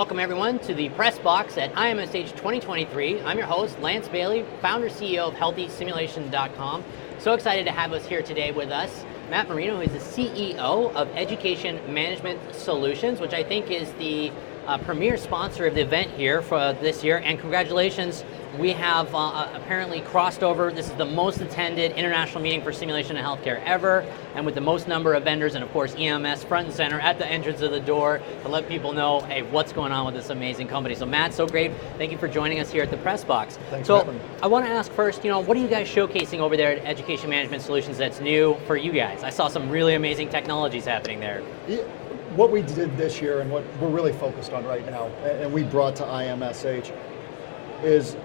Welcome everyone to the press box at IMSH 2023. I'm your host, Lance Bailey, founder CEO of HealthySimulation.com. So excited to have us here today with us. Matt Merino, who is the CEO of Education Management Solutions, which I think is the premier sponsor of the event here for this year. And congratulations, we have apparently crossed over. This is the most attended international meeting for simulation in healthcare ever, and with the most number of vendors, and of course EMS front and center at the entrance of the door to let people know, hey, what's going on with this amazing company. So Matt, so great. Thank you for joining us here at the press box. Thanks for having me. I want to ask first, what are you guys showcasing over there at Education Management Solutions that's new for you guys? I saw some really amazing technologies happening there. Yeah, what we did this year and what we're really focused on right now, and we brought to IMSH, is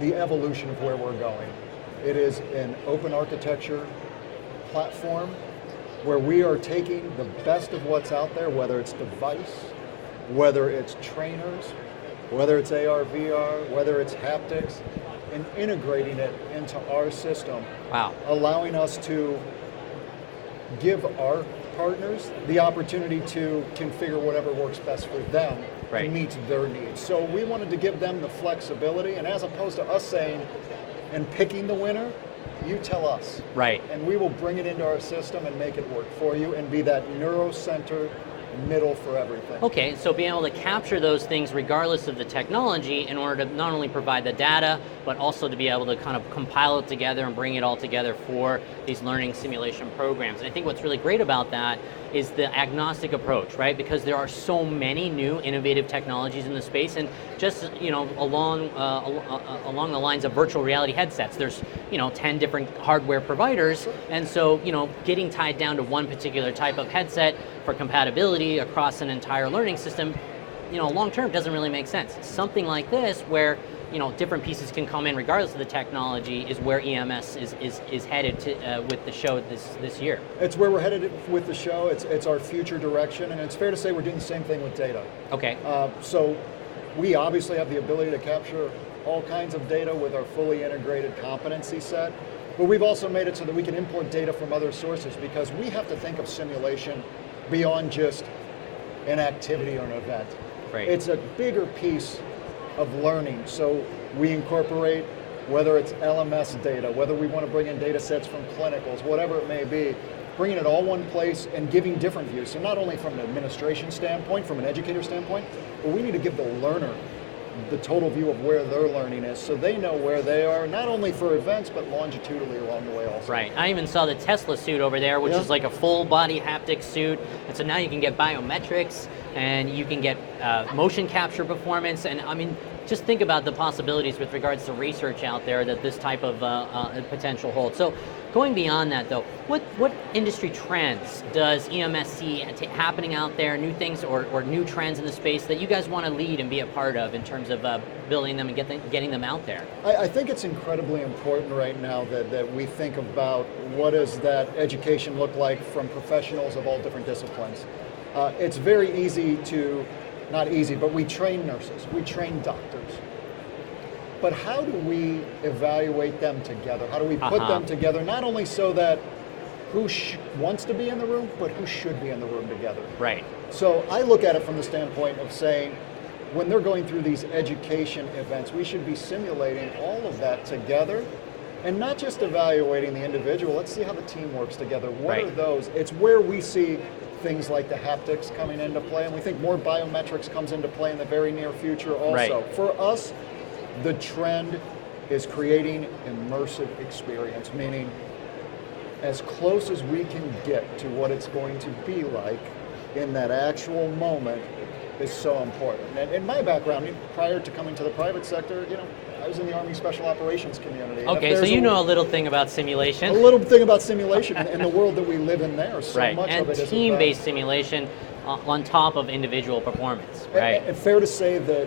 the evolution of where we're going. It is an open architecture platform where we are taking the best of what's out there, whether it's device, whether it's trainers, whether it's AR, VR, whether it's haptics, and integrating it into our system. Wow. Allowing us to give our partners the opportunity to configure whatever works best for them to meet their needs. So we wanted to give them the flexibility, and as opposed to us saying and picking the winner, you tell us. Right. And we will bring it into our system and make it work for you and be that neuro-center middle for everything. Okay, so being able to capture those things regardless of the technology in order to not only provide the data, but also to be able to kind of compile it together and bring it all together for these learning simulation programs. And I think what's really great about that is the agnostic approach, right? Because there are so many new innovative technologies in the space, and just along the lines of virtual reality headsets, there's 10 different hardware providers, and so getting tied down to one particular type of headset for compatibility across an entire learning system, long term doesn't really make sense. Something like this, where different pieces can come in regardless of the technology, is where EMS is headed to with the show this year. It's where we're headed with the show. It's our future direction, and it's fair to say we're doing the same thing with data. Okay. So we obviously have the ability to capture all kinds of data with our fully integrated competency set, but we've also made it so that we can import data from other sources, because we have to think of simulation beyond just an activity or an event. Right. It's a bigger piece of learning. So we incorporate, whether it's LMS data, whether we want to bring in data sets from clinicals, whatever it may be, bringing it all one place and giving different views. So not only from an administration standpoint, from an educator standpoint, but we need to give the learner the total view of where their learning is, so they know where they are, not only for events, but longitudinally along the way also. Right. I even saw the Tesla suit over there, which is like a full body haptic suit. And so now you can get biometrics, and you can get motion capture performance. And I mean, just think about the possibilities with regards to research out there that this type of potential holds. So going beyond that though, what industry trends does EMS see happening out there, new things or new trends in the space that you guys want to lead and be a part of in terms of building them and getting them out there? I think it's incredibly important right now that we think about what does that education look like from professionals of all different disciplines. It's very easy to, not easy, but we train nurses, we train doctors. But how do we evaluate them together? How do we put them together, not only so that who wants to be in the room, but who should be in the room together? Right. So I look at it from the standpoint of saying, when they're going through these education events, we should be simulating all of that together, and not just evaluating the individual. Let's see how the team works together. What are those? It's where we see things like the haptics coming into play, and we think more biometrics comes into play in the very near future also. Right. For us, the trend is creating immersive experience, meaning as close as we can get to what it's going to be like in that actual moment is so important. And in my background, prior to coming to the private sector, I was in the Army Special Operations community. Okay, so you know a little thing about simulation. A little thing about simulation and the world that we live in there. So much and of it is team-based simulation on top of individual performance, right? And fair to say that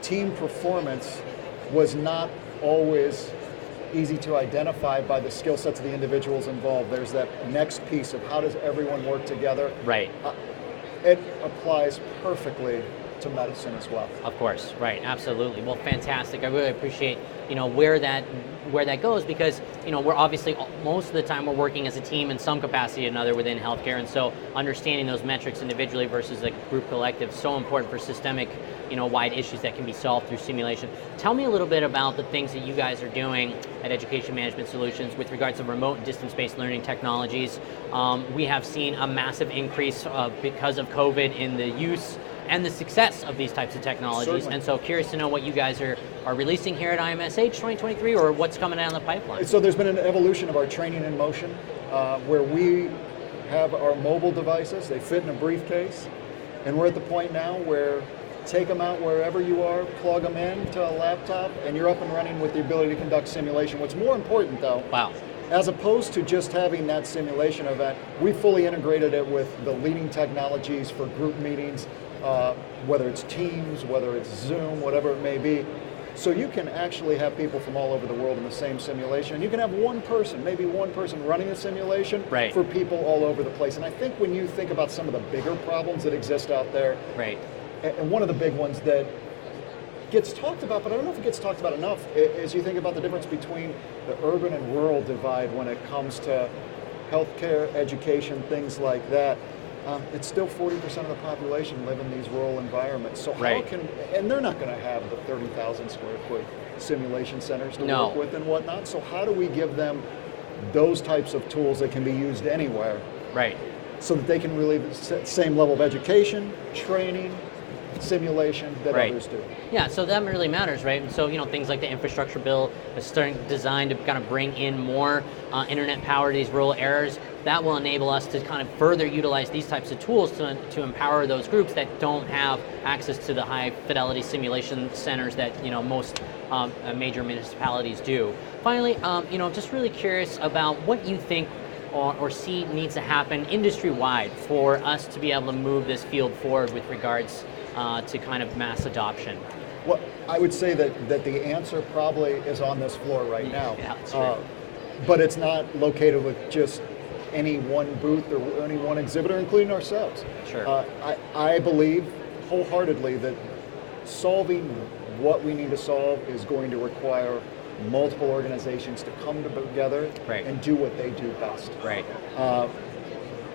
team performance was not always easy to identify by the skill sets of the individuals involved. There's that next piece of how does everyone work together. Right. It applies perfectly to medicine as well. Of course, right, absolutely. Well, fantastic. I really appreciate where that goes, because we're obviously most of the time we're working as a team in some capacity or another within healthcare, and so understanding those metrics individually versus a group collective is so important for systemic wide issues that can be solved through simulation. Tell me a little bit about the things that you guys are doing at Education Management Solutions with regards to remote and distance-based learning technologies. We have seen a massive increase because of COVID in the use and the success of these types of technologies. Certainly. And so curious to know what you guys are releasing here at IMSH 2023, or what's coming down the pipeline. So there's been an evolution of our training in motion, where we have our mobile devices, they fit in a briefcase, and we're at the point now where take them out wherever you are, plug them in to a laptop, and you're up and running with the ability to conduct simulation. What's more important though, Wow. as opposed to just having that simulation event, we fully integrated it with the leading technologies for group meetings, whether it's Teams, whether it's Zoom, whatever it may be. So you can actually have people from all over the world in the same simulation, and you can have one person, maybe one person running the simulation Right. for people all over the place. And I think when you think about some of the bigger problems that exist out there, Right. and one of the big ones that gets talked about, but I don't know if it gets talked about enough, is you think about the difference between the urban and rural divide when it comes to healthcare, education, things like that. It's still 40% of the population live in these rural environments. So how Right. and they're not going to have the 30,000 square foot simulation centers to No. work with and whatnot. So how do we give them those types of tools that can be used anywhere Right. so that they can really the same level of education, training, simulation that Right. others do? Yeah, so that really matters, right? And so, things like the infrastructure bill is designed to kind of bring in more internet power to these rural areas. That will enable us to kind of further utilize these types of tools to empower those groups that don't have access to the high fidelity simulation centers that, most major municipalities do. Finally, just really curious about what you think or see needs to happen industry-wide for us to be able to move this field forward with regards to kind of mass adoption. Well, I would say that the answer probably is on this floor right now. Yeah, that's right. But it's not located with just any one booth or any one exhibitor, including ourselves. Sure. I believe wholeheartedly that solving what we need to solve is going to require multiple organizations to come together Right. and do what they do best. Right.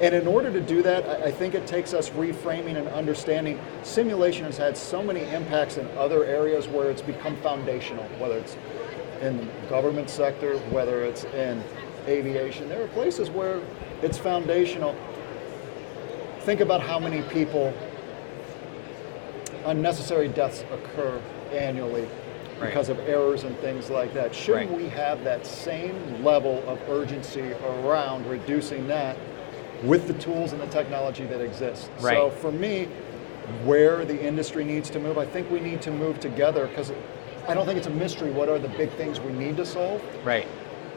And in order to do that, I think it takes us reframing and understanding simulation has had so many impacts in other areas where it's become foundational, whether it's in the government sector, whether it's in aviation. There are places where it's foundational. Think about how many people, unnecessary deaths occur annually Right. because of errors and things like that. Shouldn't Right. we have that same level of urgency around reducing that with the tools and the technology that exists? Right. So for me, where the industry needs to move, I think we need to move together, because I don't think it's a mystery what are the big things we need to solve. Right.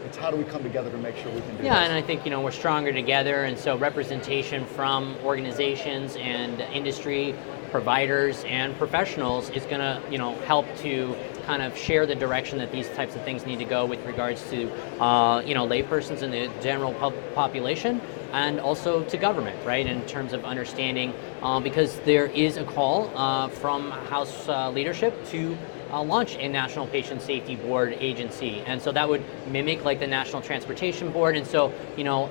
It's how do we come together to make sure we can do Yeah, this. and I think we're stronger together, and so representation from organizations and industry providers and professionals is going to help to kind of share the direction that these types of things need to go with regards to laypersons and the general population, and also to government, right, in terms of understanding, because there is a call from House leadership to launch a National Patient Safety Board agency. And so that would mimic like the National Transportation Board. And so,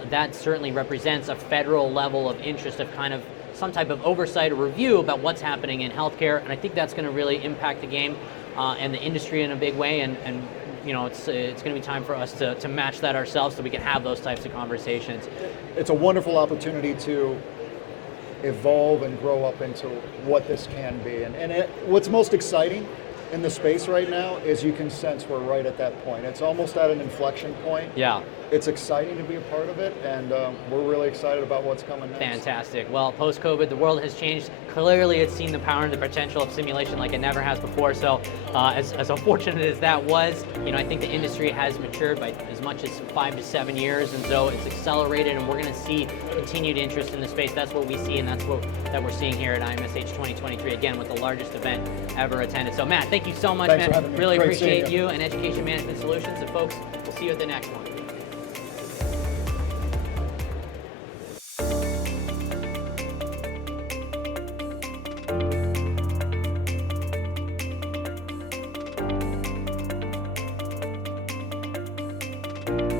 that certainly represents a federal level of interest of kind of some type of oversight or review about what's happening in healthcare. And I think that's going to really impact the game and the industry in a big way. And it's going to be time for us to match that ourselves so we can have those types of conversations. It's a wonderful opportunity to evolve and grow up into what this can be. And what's most exciting in the space right now is you can sense we're right at that point. It's almost at an inflection point. Yeah. It's exciting to be a part of it, and we're really excited about what's coming next. Fantastic. Well, post-COVID, the world has changed. Clearly, it's seen the power and the potential of simulation like it never has before. So, as unfortunate as that was, I think the industry has matured by as much as 5 to 7 years, and so it's accelerated, and we're going to see continued interest in the space. That's what we see, and that's what we're seeing here at IMSH 2023, again, with the largest event ever attended. So, Matt, thank you so much, Thanks for man. having me. Really Great appreciate seeing you and Education Management Solutions, and folks, we'll see you at the next one. Thank you.